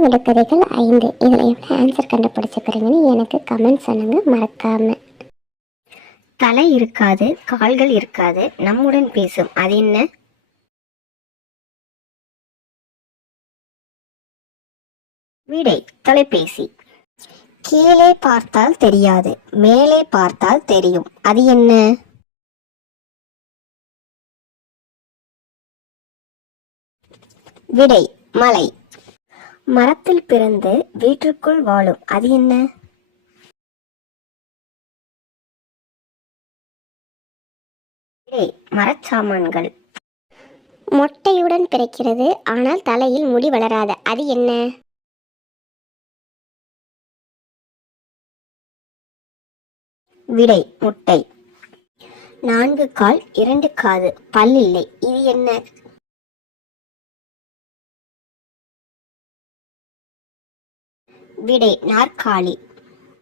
தமிழ் விடுகதைகள் ஐந்து. இதில் எவ்வளோ ஆன்சர் கண்டுபிடிச்சிக்கிறீங்கன்னு எனக்கு கமெண்ட் பண்ணுங்க மறக்காம. தலை இருக்காது கால்கள் இருக்காது நம்முடன் பேசும். அது என்ன? விடை தொலைபேசி. கீழே பார்த்தால் தெரியாது மேலே பார்த்தால் தெரியும். அது என்ன? விடை மலை. மரத்தில் பிறந்து வீட்டிற்குள் வாழும். அது என்ன? மரச்சாமான்கள் மொட்டையுடன் பிறக்கிறது ஆனால் தலையில் முடி வளராது. அது என்ன? விடை முட்டை. நான்கு கால் இரண்டு காது. பல்லில்லை இது என்ன? விடை நாற்காலி.